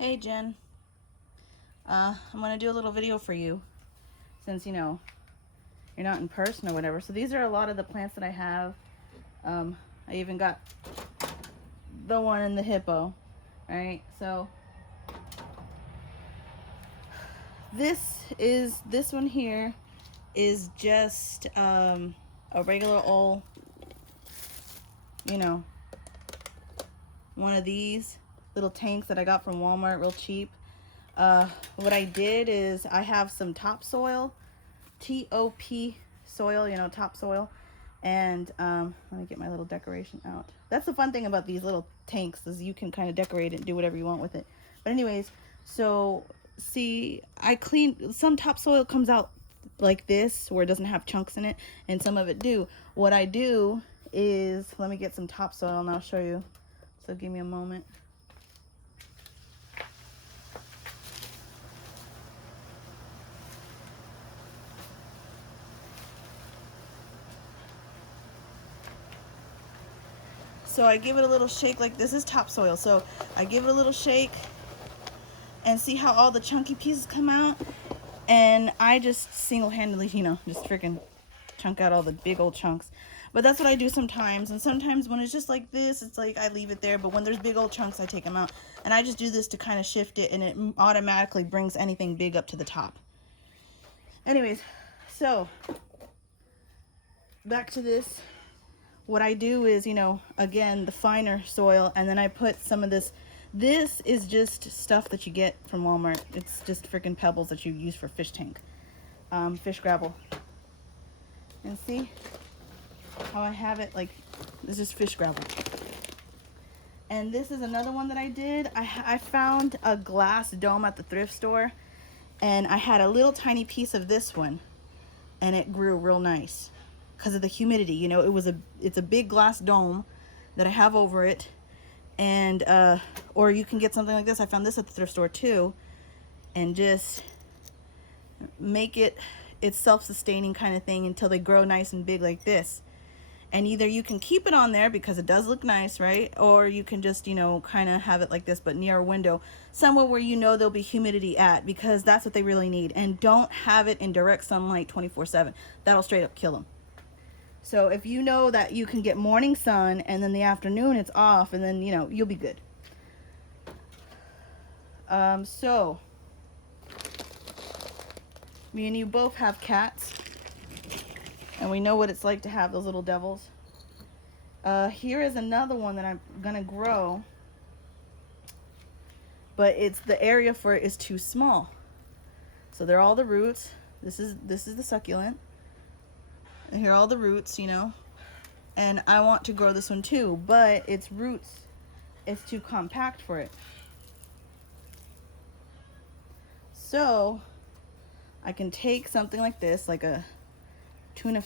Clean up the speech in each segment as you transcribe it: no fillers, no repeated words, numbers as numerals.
Hey Jen, I'm gonna do a little video for you since you're not in person or whatever. So these are a lot of the plants that I have. I even got the one in the hippo, right? So this one here is just a regular old, you know, one of these little tanks that I got from Walmart real cheap. What I did is I have some topsoil, TOP soil, topsoil. And let me get my little decoration out. That's the fun thing about these little tanks is you can kind of decorate it and do whatever you want with it. But anyways, so see, I clean, some topsoil comes out like this where it doesn't have chunks in it, and some of it do. What I do is, let me get some topsoil and I'll show you. So give me a moment. So I give it a little shake, like this is topsoil. So I give it a little shake and see how all the chunky pieces come out. And I just single-handedly, just freaking chunk out all the big old chunks. But that's what I do sometimes. And sometimes when it's just like this, it's like I leave it there. But when there's big old chunks, I take them out. And I just do this to kind of shift it, and it automatically brings anything big up to the top. Anyways, so back to this. What I do is, again, the finer soil, and then I put some of this. This is just stuff that you get from Walmart. It's just freaking pebbles that you use for fish tank, fish gravel. And see how I have it, like, this is fish gravel. And this is another one that I did. I found a glass dome at the thrift store, and I had a little tiny piece of this one, and it grew real nice because of the humidity. It's a big glass dome that I have over it. And or you can get something like this. I found this at the thrift store too, and just make it's self-sustaining kind of thing until they grow nice and big like this. And either you can keep it on there because it does look nice, right? Or you can just kind of have it like this, but near a window, somewhere where there'll be humidity at, because that's what they really need. And don't have it in direct sunlight 24/7. That'll straight up kill them. So if you know that you can get morning sun and then the afternoon it's off, and then you'll be good. So me and you both have cats, and we know what it's like to have those little devils. Here is another one that I'm gonna grow, but the area for it is too small. So they're all the roots. This is the succulent. And here are all the roots, and I want to grow this one too, but its roots is too compact for it. So I can take something like this, like a tuna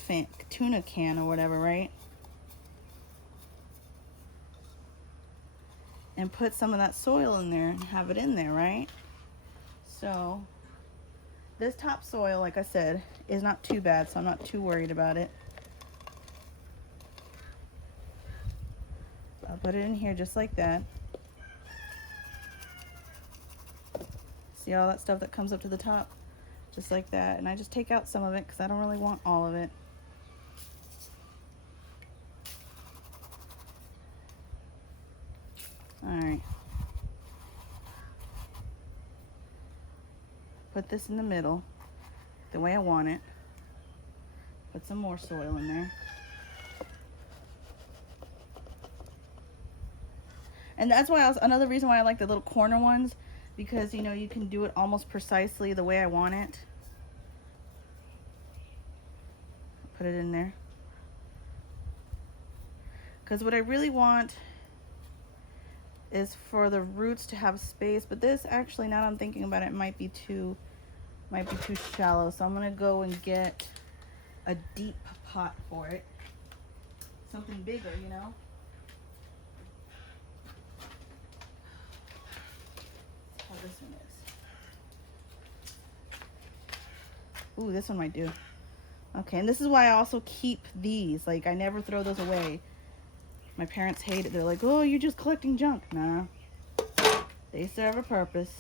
can or whatever, right? And put some of that soil in there and have it in there, right? So this topsoil, like I said, is not too bad, so I'm not too worried about it. I'll put it in here just like that. See all that stuff that comes up to the top? Just like that. And I just take out some of it because I don't really want all of it. Alright. Put this in the middle the way I want it. Put some more soil in there. And that's why another reason why I like the little corner ones, because you can do it almost precisely the way I want it. Put it in there. Because what I really want is for the roots to have space, but this actually, now that I'm thinking about it, might be too shallow. So I'm gonna go and get a deep pot for it, something bigger, How this one is. Ooh, this one might do. Okay, and this is why I also keep these. Like, I never throw those away. My parents hate it. They're like, oh, you're just collecting junk. Nah. They serve a purpose.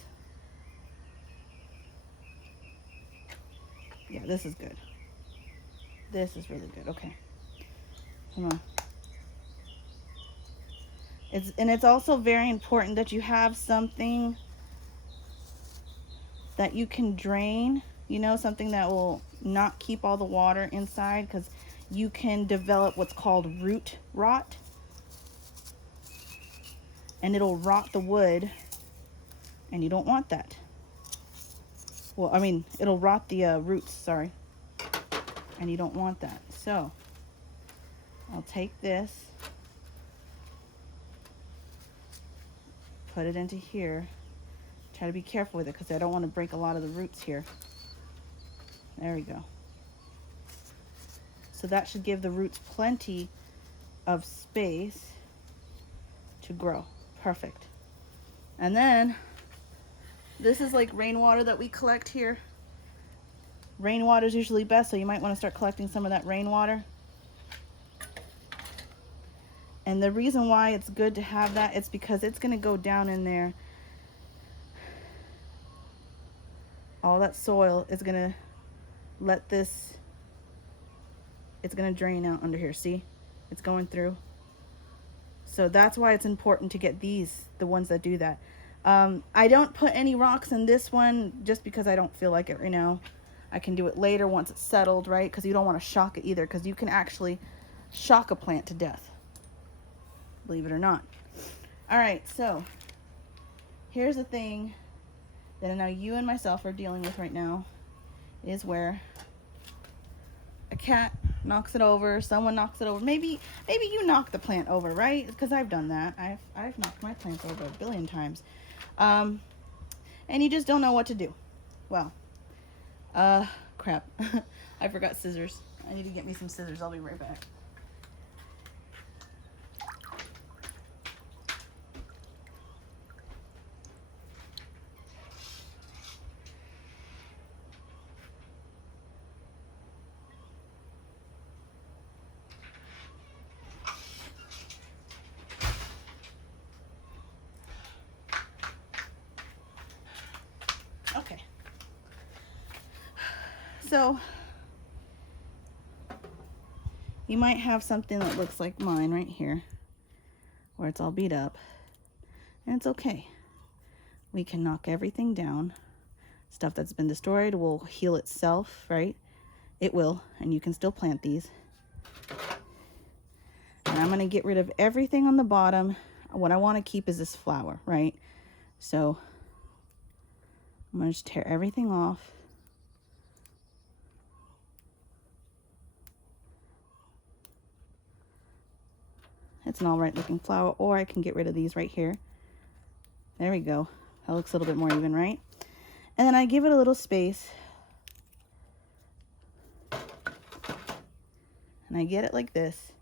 Yeah, this is good. This is really good. Okay. Come on. It's also very important that you have something that you can drain, you know, something that will not keep all the water inside, because you can develop what's called root rot, and it'll rot the wood, and you don't want that. Well, I mean, it'll rot the roots, sorry, and you don't want that. So I'll take this, put it into here. Try to be careful with it because I don't want to break a lot of the roots here. There we go. So that should give the roots plenty of space to grow. Perfect. And then this is like rainwater that we collect here. Rainwater is usually best, so you might want to start collecting some of that rainwater. And the reason why it's good to have that, it's because it's going to go down in there. All that soil is going to let this, it's going to drain out under here. See? It's going through. So that's why it's important to get these, the ones that do that. I don't put any rocks in this one just because I don't feel like it right now. I can do it later once it's settled, right? Because you don't want to shock it either, because you can actually shock a plant to death. Believe it or not. All right, so here's the thing that I know you and myself are dealing with right now, is where a cat knocks it over, someone knocks it over. Maybe you knock the plant over, right? Because I've done that. I've knocked my plants over a billion times. And you just don't know what to do. Well, crap. I forgot scissors. I need to get me some scissors. I'll be right back. Okay. So you might have something that looks like mine right here, where it's all beat up, and it's okay. We can knock everything down. Stuff that's been destroyed will heal itself, right? It will, and you can still plant these. And I'm going to get rid of everything on the bottom. What I want to keep is this flower, right? So I'm going to just tear everything off. It's an all right looking flower, or I can get rid of these right here. There we go. That looks a little bit more even, right? And then I give it a little space. And I get it like this.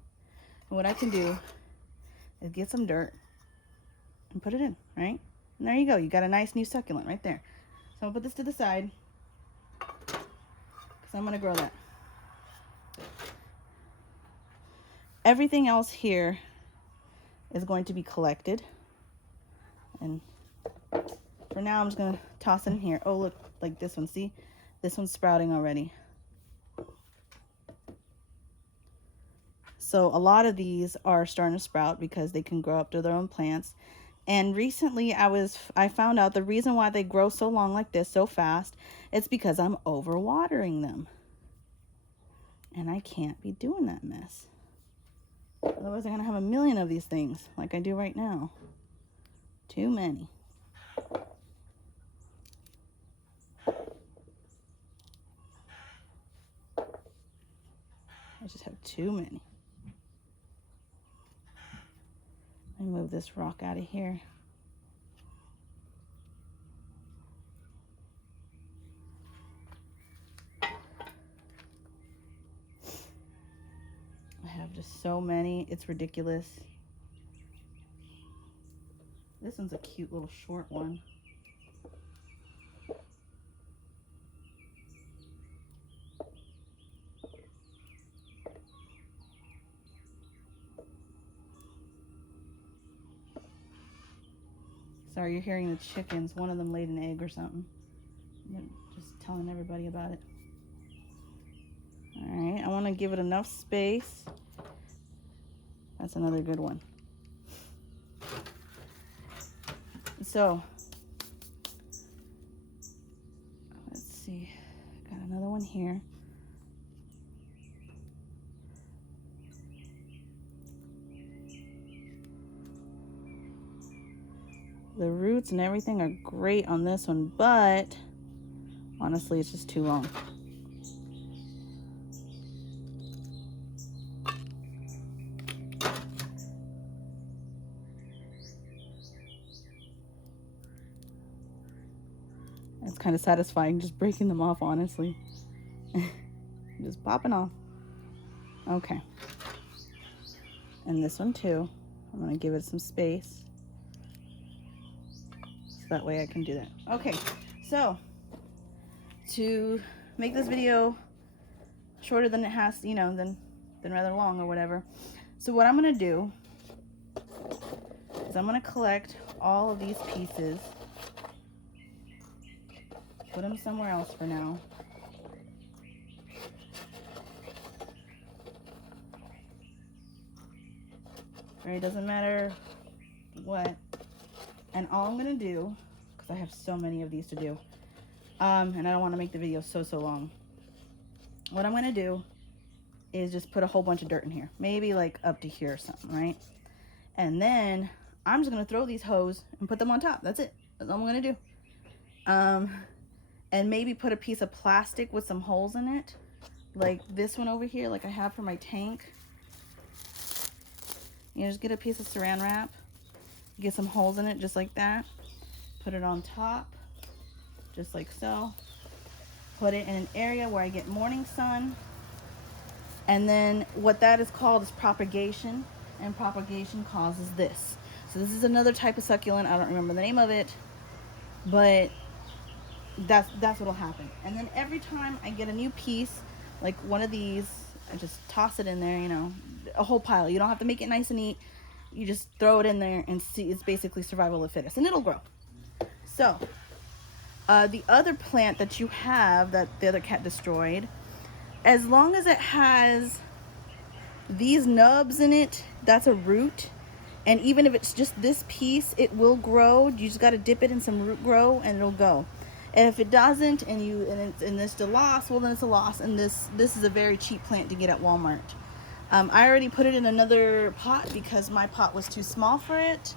And what I can do is get some dirt and put it in, right? And there you go. You got a nice new succulent right there. So I'm going to put this to the side, because I'm going to grow that. Everything else here is going to be collected. And for now, I'm just going to toss it in here. Oh, look, like this one. See? This one's sprouting already. So a lot of these are starting to sprout because they can grow up to their own plants. And recently I found out the reason why they grow so long like this, so fast, it's because I'm overwatering them. And I can't be doing that mess. Otherwise I'm going to have a million of these things like I do right now. Too many. I just have too many. Let me move this rock out of here. I have just so many. It's ridiculous. This one's a cute little short one. Sorry, you're hearing the chickens. One of them laid an egg or something. I'm just telling everybody about it. All right, I want to give it enough space. That's another good one. So, let's see. Got another one here. The roots and everything are great on this one, but honestly, it's just too long. It's kind of satisfying just breaking them off, honestly. Just popping off. Okay. And this one too. I'm going to give it some space. So that way I can do that. Okay, so to make this video shorter than it has, you know, than rather long or whatever. So what I'm going to do is I'm going to collect all of these pieces. Put them somewhere else for now. Right, doesn't matter what. And all I'm gonna do, because I have so many of these to do, and I don't want to make the video so long. What I'm gonna do is just put a whole bunch of dirt in here, maybe like up to here or something, right? And then I'm just gonna throw these hoes and put them on top. That's it. That's all I'm gonna do. And maybe put a piece of plastic with some holes in it, like this one over here, like I have for my tank. You just get a piece of saran wrap, get some holes in it just like that, put it on top, just like so. Put it in an area where I get morning sun. And then what that is called is propagation, and propagation causes this. So this is another type of succulent. I don't remember the name of it, but that's what'll happen. And then every time I get a new piece, like one of these, I just toss it in there, you know, a whole pile. You don't have to make it nice and neat. You just throw it in there and see, it's basically survival of the fittest, and it'll grow. So the other plant that you have that the other cat destroyed, as long as it has these nubs in it, that's a root. And even if it's just this piece, it will grow. You just got to dip it in some root grow and it'll go. And if it doesn't, and it's a loss, well then it's a loss. And this is a very cheap plant to get at Walmart. I already put it in another pot because my pot was too small for it,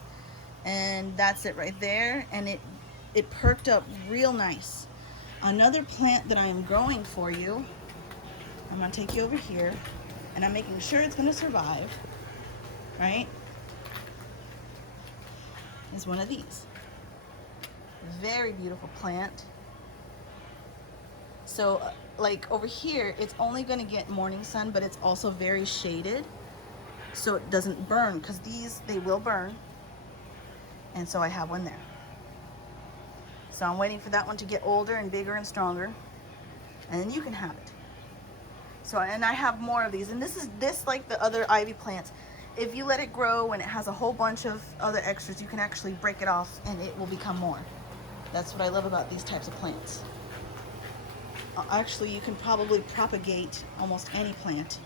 and that's it right there. And it perked up real nice. Another plant that I am growing for you, I'm gonna take you over here, and I'm making sure it's gonna survive, right? Is one of these. Very beautiful plant. So like over here, it's only going to get morning sun, but it's also very shaded, so it doesn't burn, because these, they will burn. And so I have one there. So I'm waiting for that one to get older and bigger and stronger, and then you can have it. So, and I have more of these, and this like the other ivy plants, if you let it grow and it has a whole bunch of other extras, you can actually break it off and it will become more. That's what I love about these types of plants. Actually, you can probably propagate almost any plant,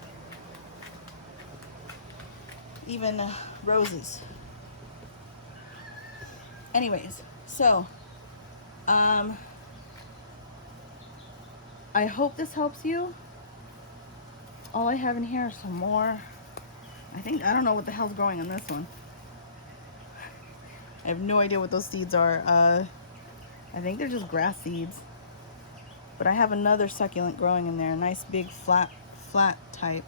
even roses. Anyways, so I hope this helps you. All I have in here are some more. I don't know what the hell's growing on this one. I have no idea what those seeds are. I think they're just grass seeds. But I have another succulent growing in there, a nice big flat type.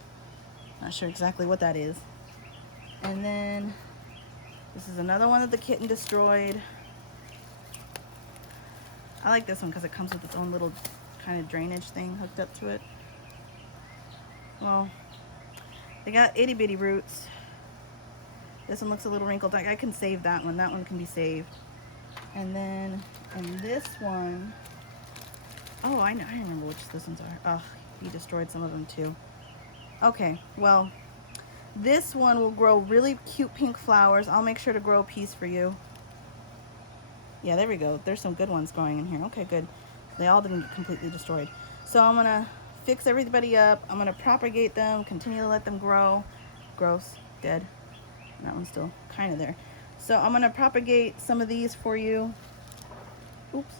Not sure exactly what that is. And then this is another one that the kitten destroyed. I like this one because it comes with its own little kind of drainage thing hooked up to it. Well, they got itty bitty roots. This one looks a little wrinkled. I can save that one. That one can be saved. And then in this one, oh, I remember which this ones are. Oh, he destroyed some of them too. Okay, well, this one will grow really cute pink flowers. I'll make sure to grow a piece for you. Yeah, there we go. There's some good ones growing in here. Okay, good. They all didn't get completely destroyed. So I'm gonna fix everybody up. I'm gonna propagate them, continue to let them grow. Gross, dead. That one's still kind of there. So I'm gonna propagate some of these for you. Oops.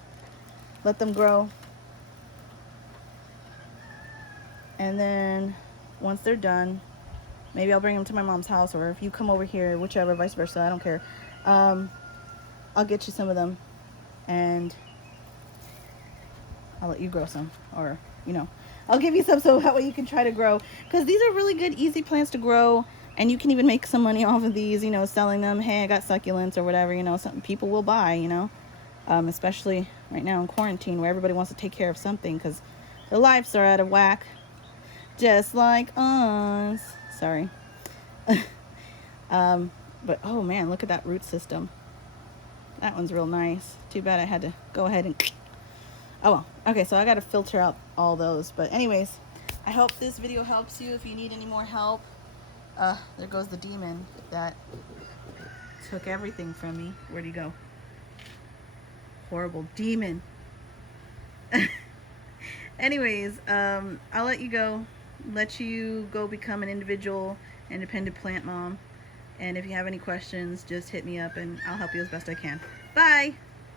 Let them grow. And then once they're done, maybe I'll bring them to my mom's house, or if you come over here, whichever, vice versa, I don't care. I'll get you some of them, and I'll let you grow some, or, you know, I'll give you some so that way you can try to grow, because these are really good, easy plants to grow, and you can even make some money off of these, you know, selling them. Hey, I got succulents or whatever, you know, something people will buy, you know, especially right now in quarantine where everybody wants to take care of something because their lives are out of whack, just like us. Sorry. But oh man, look at that root system. That one's real nice. Too bad I had to go ahead and oh well. Okay, so I got to filter out all those. But anyways, I hope this video helps you. If you need any more help, there goes the demon that took everything from me. Where'd he go? Horrible demon. Anyways, I'll let you go become an individual, independent plant mom. And if you have any questions, just hit me up and I'll help you as best I can. Bye!